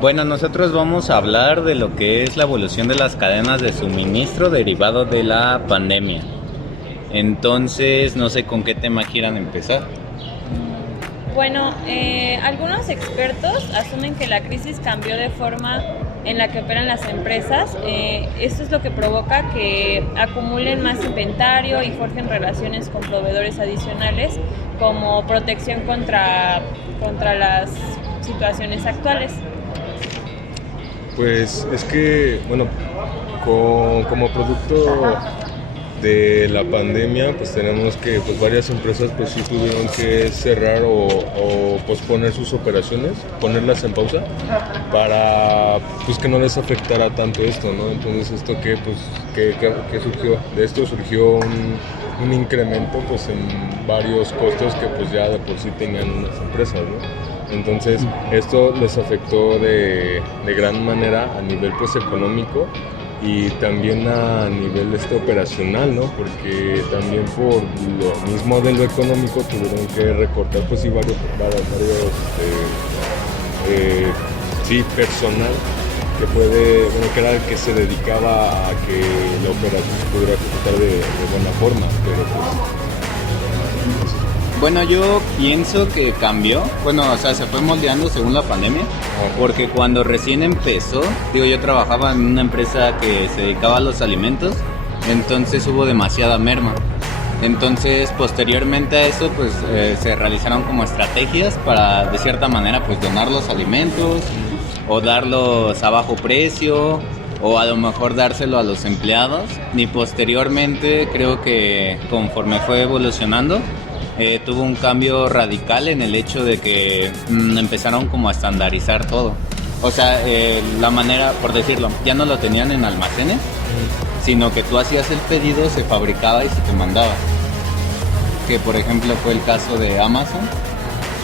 Bueno, nosotros vamos a hablar de lo que es la evolución de las cadenas de suministro derivado de la pandemia. Entonces, no sé con qué tema quieran empezar. Bueno, algunos expertos asumen que la crisis cambió de forma en la que operan las empresas. Esto es lo que provoca que acumulen más inventario y forjen relaciones con proveedores adicionales como protección contra las situaciones actuales. Pues es que, bueno, como producto de la pandemia, pues tenemos que, pues varias empresas pues sí tuvieron que cerrar o posponer sus operaciones, ponerlas en pausa para pues que no les afectara tanto esto, ¿no? Entonces esto que surgió, de esto surgió un incremento pues en varios costos que pues ya de por sí tenían las empresas, ¿no? Entonces esto les afectó de gran manera a nivel pues económico y también a nivel operacional, ¿no? Porque también por lo mismo de lo económico tuvieron que recortar pues sí varios personal que era el que se dedicaba a que la operación se pudiera ejecutar de buena forma, pero pues Bueno, yo pienso que cambió. Bueno, o sea, se fue moldeando según la pandemia. Porque cuando recién empezó, yo trabajaba en una empresa que se dedicaba a los alimentos. Entonces hubo demasiada merma. Entonces, posteriormente a eso, pues se realizaron como estrategias para, de cierta manera, pues donar los alimentos o darlos a bajo precio o a lo mejor dárselo a los empleados. Y posteriormente, creo que conforme fue evolucionando, tuvo un cambio radical en el hecho de que empezaron como a estandarizar todo. O sea, la manera, por decirlo, ya no lo tenían en almacenes, sino que tú hacías el pedido, se fabricaba y se te mandaba. Que por ejemplo fue el caso de Amazon,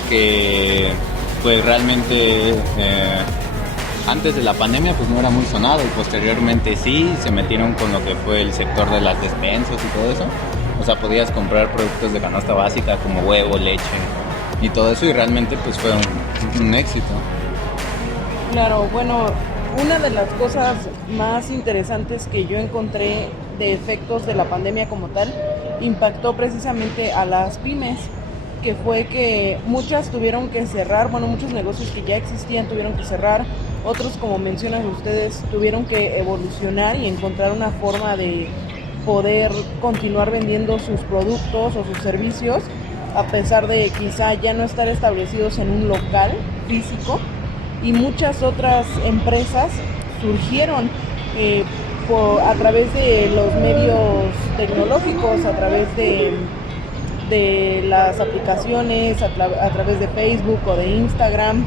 que pues realmente antes de la pandemia pues no era muy sonado y posteriormente sí, se metieron con lo que fue el sector de las despensas y todo eso. O sea, podías comprar productos de canasta básica como huevo, leche y todo eso y realmente pues fue un éxito. Claro, bueno, una de las cosas más interesantes que yo encontré de efectos de la pandemia como tal, impactó precisamente a las pymes, que fue que muchas tuvieron que cerrar, bueno, muchos negocios que ya existían tuvieron que cerrar, otros, como mencionan ustedes, tuvieron que evolucionar y encontrar una forma de poder continuar vendiendo sus productos o sus servicios, a pesar de quizá ya no estar establecidos en un local físico. Y muchas otras empresas surgieron a través de los medios tecnológicos, a través de las aplicaciones, a través de Facebook o de Instagram,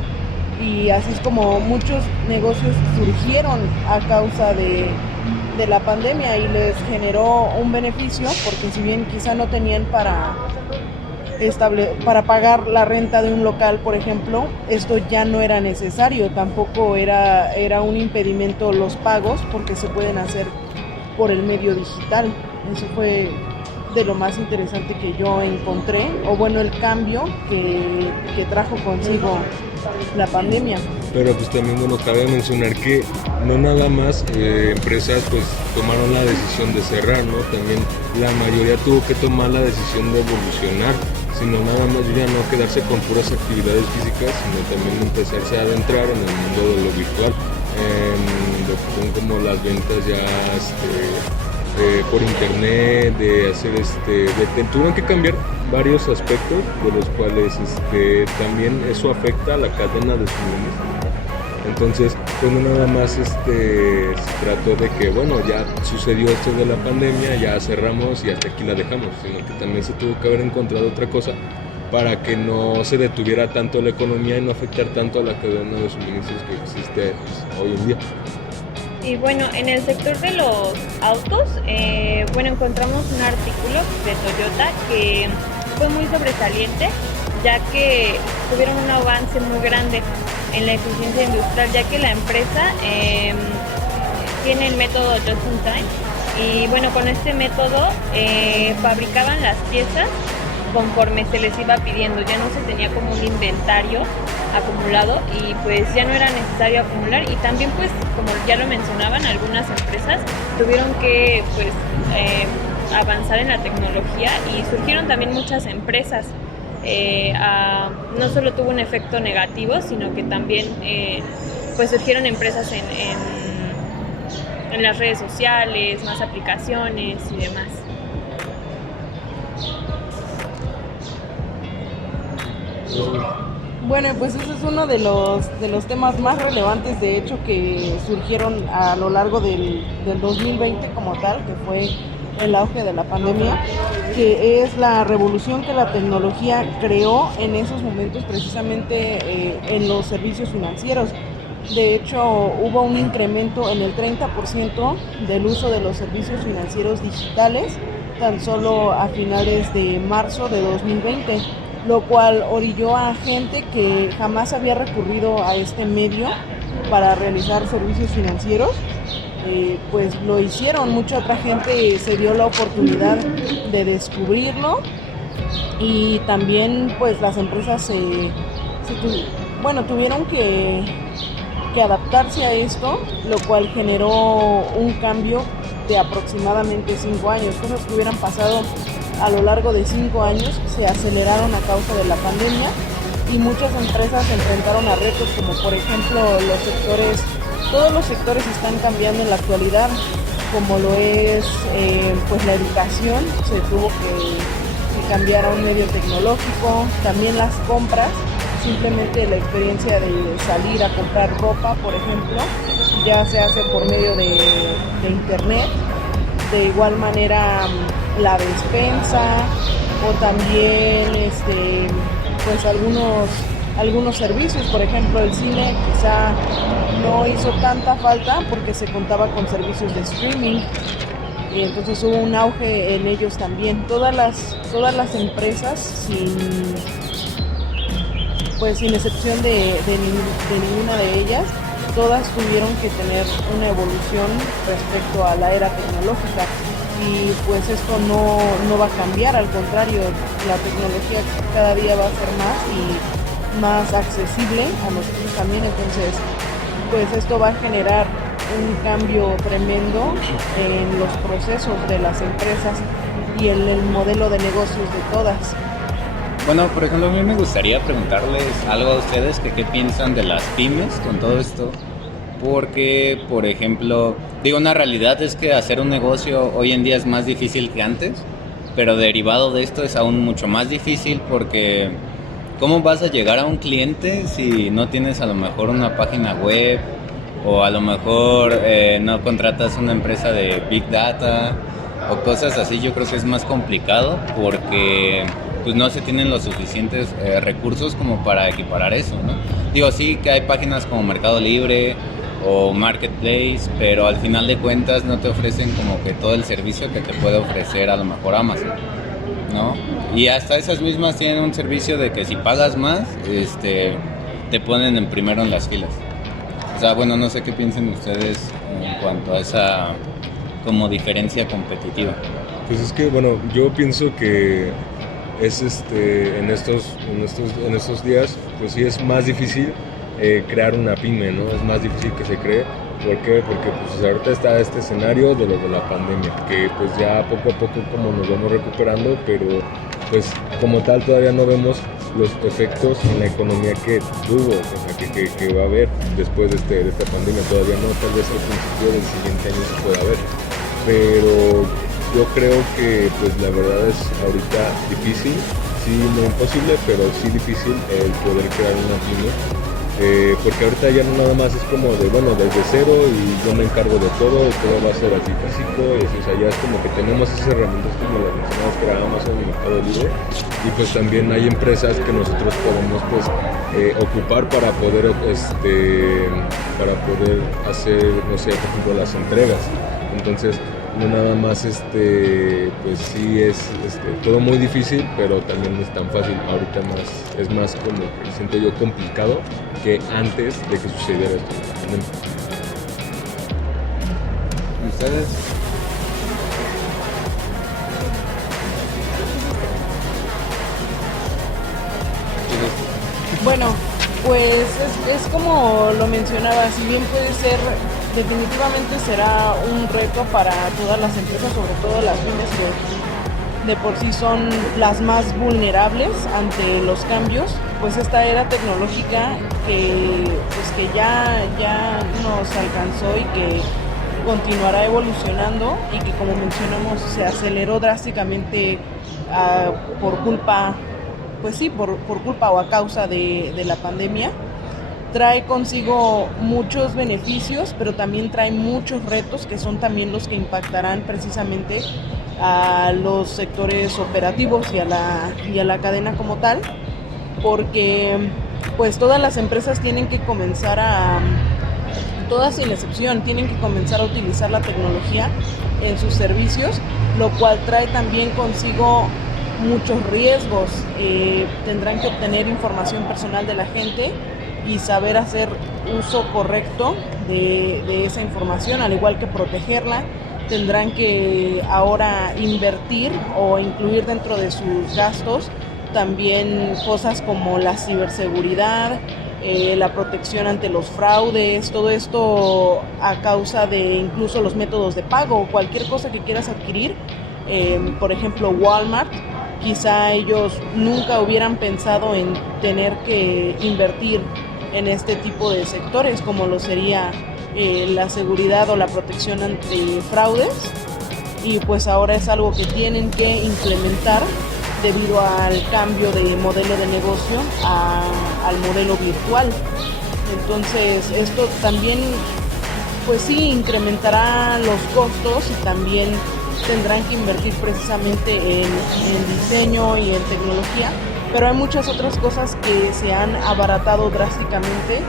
y así es como muchos negocios surgieron a causa de la pandemia y les generó un beneficio, porque si bien quizá no tenían para pagar la renta de un local, por ejemplo, esto ya no era necesario, tampoco era un impedimento los pagos, porque se pueden hacer por el medio digital. Eso fue de lo más interesante que yo encontré, o bueno, el cambio que trajo consigo la pandemia. Pero pues también bueno, cabe mencionar que no nada más empresas pues tomaron la decisión de cerrar, ¿no? También la mayoría tuvo que tomar la decisión de evolucionar, sino nada más ya no quedarse con puras actividades físicas, sino también empezarse a adentrar en el mundo de lo virtual, en lo que son como las ventas ya por internet, de hacer tuvieron que cambiar varios aspectos, de los cuales también eso afecta a la cadena de suministro. Entonces, pues no nada más se trató de que, bueno, ya sucedió esto de la pandemia, ya cerramos y hasta aquí la dejamos, sino que también se tuvo que haber encontrado otra cosa para que no se detuviera tanto la economía y no afectar tanto a la cadena de suministros que existe hoy en día. Y bueno, en el sector de los autos, encontramos un artículo de Toyota que fue muy sobresaliente, ya que tuvieron un avance muy grande en la eficiencia industrial, ya que la empresa tiene el método Just in Time y bueno, con este método fabricaban las piezas conforme se les iba pidiendo, ya no se tenía como un inventario acumulado y pues ya no era necesario acumular. Y también pues, como ya lo mencionaban, algunas empresas tuvieron que pues avanzar en la tecnología y surgieron también muchas empresas. No solo tuvo un efecto negativo, sino que también pues surgieron empresas en las redes sociales, más aplicaciones y demás. Bueno, pues ese es uno de los temas más relevantes, de hecho, que surgieron a lo largo del 2020 como tal, que fue el auge de la pandemia, que es la revolución que la tecnología creó en esos momentos precisamente en los servicios financieros. De hecho, hubo un incremento en el 30% del uso de los servicios financieros digitales, tan solo a finales de marzo de 2020, lo cual orilló a gente que jamás había recurrido a este medio para realizar servicios financieros. Pues lo hicieron, mucha otra gente se dio la oportunidad de descubrirlo y también pues las empresas tuvieron que adaptarse a esto, lo cual generó un cambio de aproximadamente 5 años. Cosas que hubieran pasado a lo largo de 5 años se aceleraron a causa de la pandemia y muchas empresas se enfrentaron a retos como por ejemplo todos los sectores están cambiando en la actualidad, como lo es pues la educación, se tuvo que cambiar a un medio tecnológico, también las compras, simplemente la experiencia de salir a comprar ropa, por ejemplo, ya se hace por medio de internet. De igual manera la despensa o también pues algunos servicios, por ejemplo el cine quizá no hizo tanta falta porque se contaba con servicios de streaming y entonces hubo un auge en ellos también. Todas las empresas sin excepción de ninguna de ellas, todas tuvieron que tener una evolución respecto a la era tecnológica y pues esto no va a cambiar, al contrario, la tecnología cada día va a ser más y más accesible a nosotros también, entonces pues esto va a generar un cambio tremendo en los procesos de las empresas y en el modelo de negocios de todas. Bueno, por ejemplo, a mí me gustaría preguntarles algo a ustedes, que qué piensan de las pymes con todo esto. Porque, por ejemplo, una realidad es que hacer un negocio hoy en día es más difícil que antes, pero derivado de esto es aún mucho más difícil porque ¿cómo vas a llegar a un cliente si no tienes a lo mejor una página web o a lo mejor no contratas una empresa de Big Data o cosas así? Yo creo que es más complicado porque pues no se tienen los suficientes recursos como para equiparar eso, ¿no? Sí que hay páginas como Mercado Libre o Marketplace, pero al final de cuentas no te ofrecen como que todo el servicio que te puede ofrecer a lo mejor Amazon, ¿no? Y hasta esas mismas tienen un servicio de que si pagas más, te ponen primero en las filas. O sea, bueno, no sé qué piensen ustedes en cuanto a esa como diferencia competitiva. Pues es que, bueno, yo pienso que es en estos días, pues sí es más difícil crear una pyme, ¿no? Es más difícil que se cree. ¿Por qué? Porque pues ahorita está este escenario de lo de la pandemia, que pues ya poco a poco como nos vamos recuperando, pero pues como tal todavía no vemos los efectos en la economía que tuvo, o sea, que va a haber después de esta pandemia. Todavía no, tal vez al principio del siguiente año se pueda ver, pero yo creo que pues la verdad es ahorita difícil, sí, no imposible, pero sí difícil el poder crear una pyme. Porque ahorita ya no nada más es como de, bueno, desde cero y yo me encargo de todo va a ser así físico, o sea, ya es como que tenemos esas herramientas como las mencionadas que era Amazon y Mercado Libre, y pues también hay empresas que nosotros podemos pues ocupar para poder hacer, no sé, por ejemplo, las entregas. Entonces no nada más pues sí es todo muy difícil, pero también no es tan fácil. Ahorita es más como, siento yo, complicado que antes de que sucediera esto. ¿Ustedes? Bueno, pues es como lo mencionaba, si bien puede ser, definitivamente será un reto para todas las empresas, sobre todo las pymes que de por sí son las más vulnerables ante los cambios, pues esta era tecnológica que ya nos alcanzó y que continuará evolucionando y que, como mencionamos, se aceleró drásticamente por culpa, pues sí, por culpa o a causa de la pandemia. Trae consigo muchos beneficios, pero también trae muchos retos que son también los que impactarán precisamente a los sectores operativos y a la cadena como tal, porque pues todas las empresas tienen que comenzar todas sin excepción, tienen que comenzar a utilizar la tecnología en sus servicios, lo cual trae también consigo muchos riesgos. Tendrán que obtener información personal de la gente y saber hacer uso correcto de esa información, al igual que protegerla. Tendrán que ahora invertir o incluir dentro de sus gastos también cosas como la ciberseguridad, la protección ante los fraudes, todo esto a causa de incluso los métodos de pago, cualquier cosa que quieras adquirir. Por ejemplo, Walmart, quizá ellos nunca hubieran pensado en tener que invertir en este tipo de sectores, como lo sería la seguridad o la protección ante fraudes, y pues ahora es algo que tienen que implementar debido al cambio de modelo de negocio al modelo virtual. Entonces esto también pues sí incrementará los costos y también tendrán que invertir precisamente en diseño y en tecnología, pero hay muchas otras cosas que se han abaratado drásticamente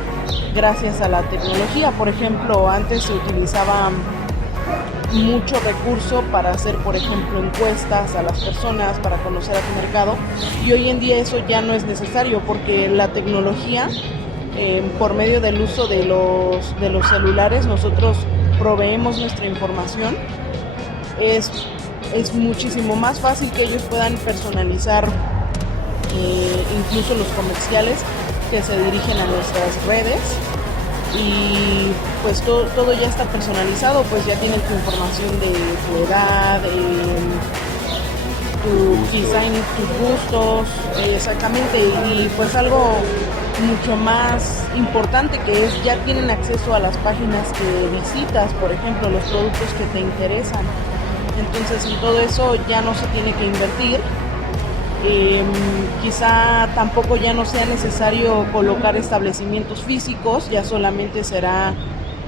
gracias a la tecnología. Por ejemplo, antes se utilizaba mucho recurso para hacer, por ejemplo, encuestas a las personas para conocer a tu mercado, y hoy en día eso ya no es necesario porque la tecnología, por medio del uso de los celulares, nosotros proveemos nuestra información. Es muchísimo más fácil que ellos puedan personalizar incluso los comerciales que se dirigen a nuestras redes, y pues todo ya está personalizado, pues ya tienen tu información de tu edad, quizá en tus gustos, exactamente, y pues algo mucho más importante que es, ya tienen acceso a las páginas que visitas, por ejemplo, los productos que te interesan. Entonces en todo eso ya no se tiene que invertir. Quizá tampoco ya no sea necesario colocar establecimientos físicos, ya solamente será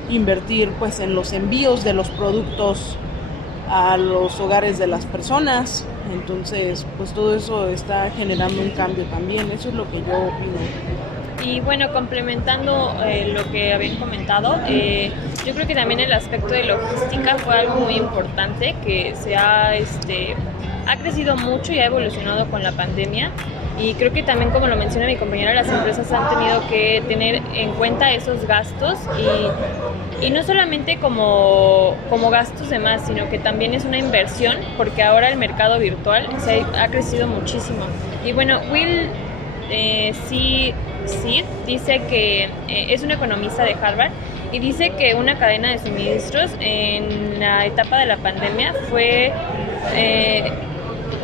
invertir pues en los envíos de los productos a los hogares de las personas. Entonces pues todo eso está generando un cambio también, eso es lo que yo opino. Y bueno, complementando lo que habían comentado, yo creo que también el aspecto de logística fue algo muy importante que ha crecido mucho y ha evolucionado con la pandemia, y creo que también, como lo menciona mi compañera, las empresas han tenido que tener en cuenta esos gastos y no solamente como gastos de más, sino que también es una inversión, porque ahora el mercado virtual ha crecido muchísimo. Y bueno, Will Seed dice que es un economista de Harvard, y dice que una cadena de suministros en la etapa de la pandemia fue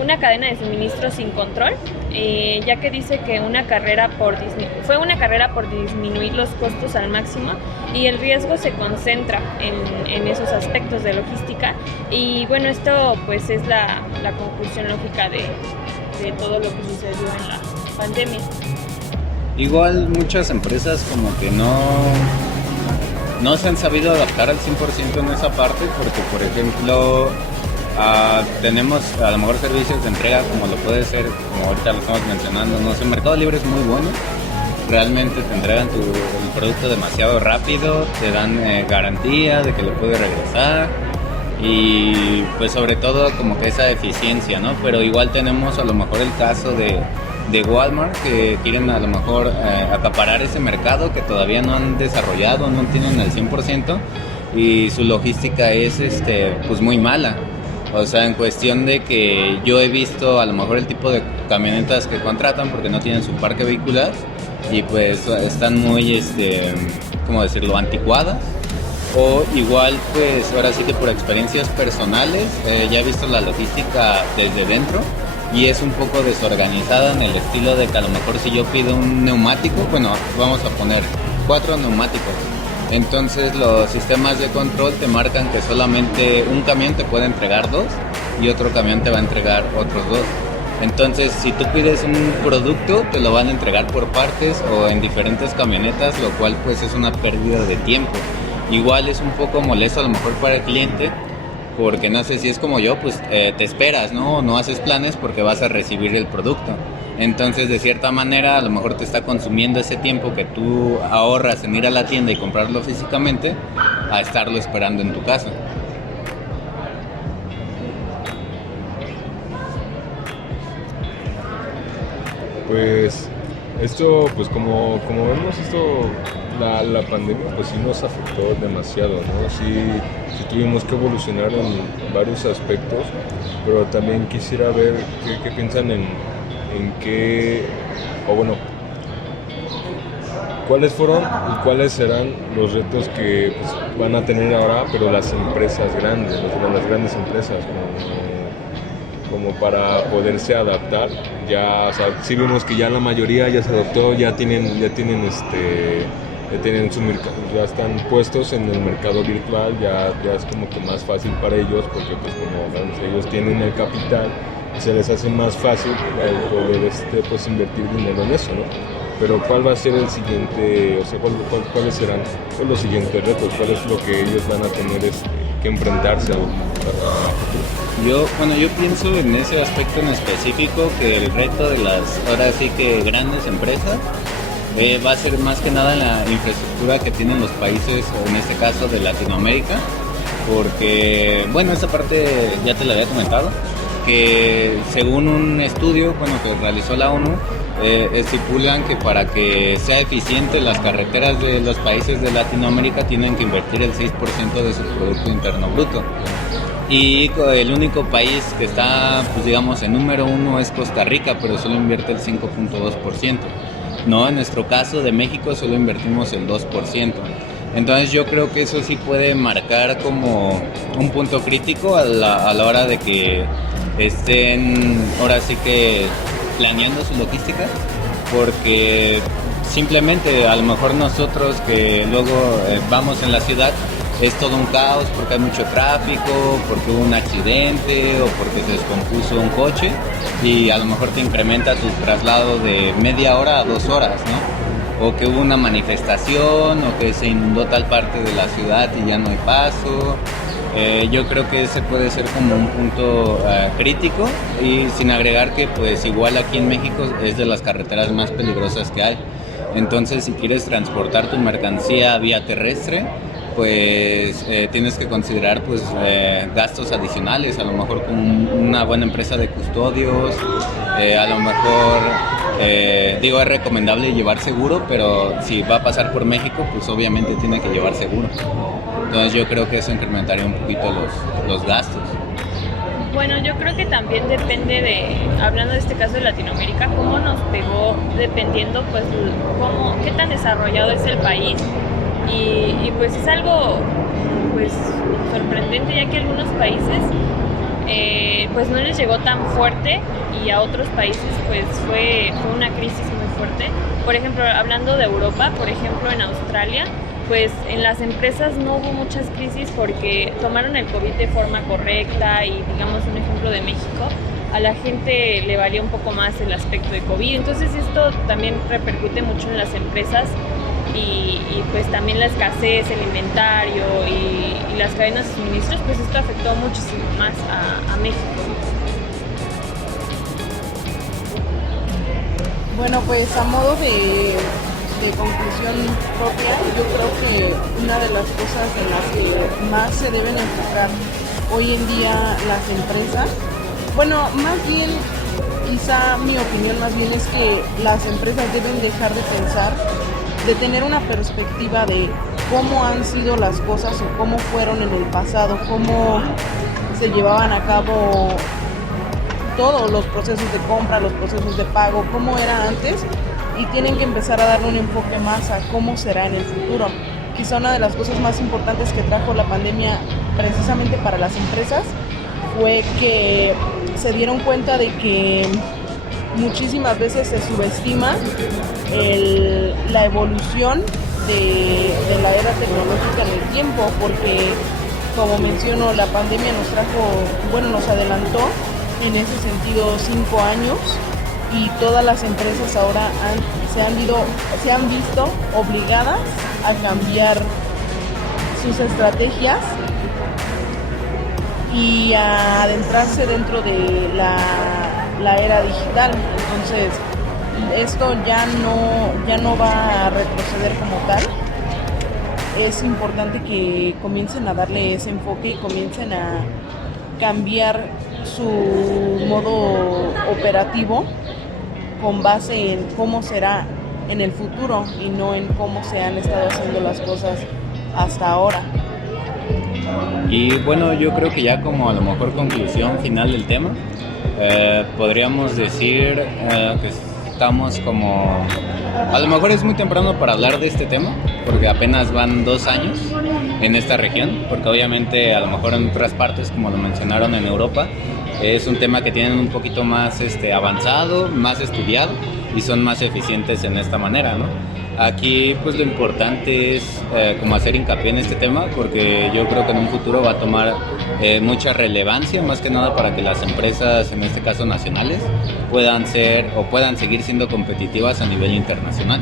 una cadena de suministros sin control, ya que dice que fue una carrera por disminuir los costos al máximo, y el riesgo se concentra en esos aspectos de logística. Y bueno, esto pues es la conclusión lógica de todo lo que sucedió en la pandemia. Igual muchas empresas como que no se han sabido adaptar al 100% en esa parte, porque por ejemplo tenemos a lo mejor servicios de entrega como lo puede ser, como ahorita lo estamos mencionando, no sé, Mercado Libre es muy bueno, realmente te entregan el producto demasiado rápido, te dan garantía de que lo puedes regresar, y pues sobre todo como que esa eficiencia, ¿no? Pero igual tenemos a lo mejor el caso de Walmart, que quieren a lo mejor acaparar ese mercado que todavía no han desarrollado, no tienen al 100%, y su logística es pues muy mala. O sea, en cuestión de que yo he visto a lo mejor el tipo de camionetas que contratan porque no tienen su parque vehicular, y pues están muy, ¿cómo decirlo?, anticuadas. O igual, pues ahora sí que por experiencias personales, ya he visto la logística desde dentro y es un poco desorganizada en el estilo de que a lo mejor si yo pido un neumático, bueno, vamos a poner 4 neumáticos. Entonces los sistemas de control te marcan que solamente un camión te puede entregar 2 y otro camión te va a entregar otros 2. Entonces si tú pides un producto te lo van a entregar por partes o en diferentes camionetas, lo cual pues es una pérdida de tiempo. Igual es un poco molesto a lo mejor para el cliente, porque no sé si es como yo, pues te esperas, ¿no? No haces planes porque vas a recibir el producto. Entonces, de cierta manera, a lo mejor te está consumiendo ese tiempo que tú ahorras en ir a la tienda y comprarlo físicamente, a estarlo esperando en tu casa. Pues esto, pues como vemos, la pandemia pues sí nos afectó demasiado, ¿no? Sí tuvimos que evolucionar en varios aspectos, pero también quisiera ver qué piensan en qué, o bueno, cuáles fueron y cuáles serán los retos que pues, van a tener ahora, pero las empresas grandes, las grandes empresas, como para poderse adaptar. Ya, o sea, sí vimos que ya la mayoría ya se adaptó, ya están puestos en el mercado virtual, ya es como que más fácil para ellos, porque pues como ellos tienen el capital, se les hace más fácil poder pues invertir dinero en eso, ¿no? Pero ¿cuál va a ser el siguiente, o sea, cuáles serán los siguientes retos? ¿Cuál es lo que ellos van a tener que enfrentarse a Yo pienso en ese aspecto en específico que el reto de las, ahora sí que grandes empresas, va a ser más que nada en la infraestructura que tienen los países, o en este caso de Latinoamérica, porque, bueno, esta parte ya te la había comentado, que según un estudio, que realizó la ONU, estipulan que para que sea eficiente las carreteras de los países de Latinoamérica tienen que invertir el 6% de su Producto Interno Bruto. Y el único país que está, pues digamos, en número 1 es Costa Rica, pero solo invierte el 5.2%. No, en nuestro caso de México solo invertimos el 2%. Entonces yo creo que eso sí puede marcar como un punto crítico a la hora de que estén ahora sí que planeando su logística, porque simplemente a lo mejor nosotros que luego vamos en la ciudad es todo un caos porque hay mucho tráfico, porque hubo un accidente o porque se descompuso un coche y a lo mejor te incrementa tu traslado de media hora a 2 horas, ¿no? O que hubo una manifestación o que se inundó tal parte de la ciudad y ya no hay paso. Yo creo que ese puede ser como un punto crítico, y sin agregar que pues igual aquí en México es de las carreteras más peligrosas que hay. Entonces si quieres transportar tu mercancía vía terrestre, pues tienes que considerar pues gastos adicionales, a lo mejor con una buena empresa de custodios, a lo mejor es recomendable llevar seguro, pero si va a pasar por México pues obviamente tiene que llevar seguro. Entonces yo creo que eso incrementaría un poquito los gastos. Bueno, yo creo que también depende de, hablando de este caso de Latinoamérica, cómo nos pegó, dependiendo pues qué tan desarrollado es el país. Y pues es algo pues sorprendente, ya que a algunos países pues no les llegó tan fuerte y a otros países pues fue una crisis muy fuerte. Por ejemplo, hablando de Europa, por ejemplo en Australia, pues en las empresas no hubo muchas crisis porque tomaron el COVID de forma correcta, y digamos un ejemplo de México, a la gente le valía un poco más el aspecto de COVID. Entonces esto también repercute mucho en las empresas. Y pues también la escasez, el inventario y las cadenas de suministros, pues esto afectó muchísimo más a México. Bueno, pues a modo de conclusión propia, yo creo que una de las cosas en las que más se deben enfocar hoy en día las empresas, bueno, más bien, quizá mi opinión más bien es que las empresas deben dejar de pensar, de tener una perspectiva de cómo han sido las cosas o cómo fueron en el pasado, cómo se llevaban a cabo todos los procesos de compra, los procesos de pago, cómo era antes, y tienen que empezar a darle un enfoque más a cómo será en el futuro. Quizá una de las cosas más importantes que trajo la pandemia precisamente para las empresas fue que se dieron cuenta de que muchísimas veces se subestima la evolución de la era tecnológica en el tiempo, porque como menciono, la pandemia nos adelantó en ese sentido 5 años, y todas las empresas ahora se han visto obligadas a cambiar sus estrategias y a adentrarse dentro de la era digital. Entonces, esto ya no va a retroceder como tal. Es importante que comiencen a darle ese enfoque y comiencen a cambiar su modo operativo con base en cómo será en el futuro y no en cómo se han estado haciendo las cosas hasta ahora. Y bueno, yo creo que ya como a lo mejor conclusión final del tema, podríamos decir que estamos como... A lo mejor es muy temprano para hablar de este tema, porque apenas van 2 años en esta región, porque obviamente a lo mejor en otras partes, como lo mencionaron en Europa, es un tema que tienen un poquito más avanzado, más estudiado y son más eficientes en esta manera, ¿no? Aquí pues lo importante es como hacer hincapié en este tema, porque yo creo que en un futuro va a tomar mucha relevancia, más que nada para que las empresas, en este caso nacionales, puedan seguir siendo competitivas a nivel internacional.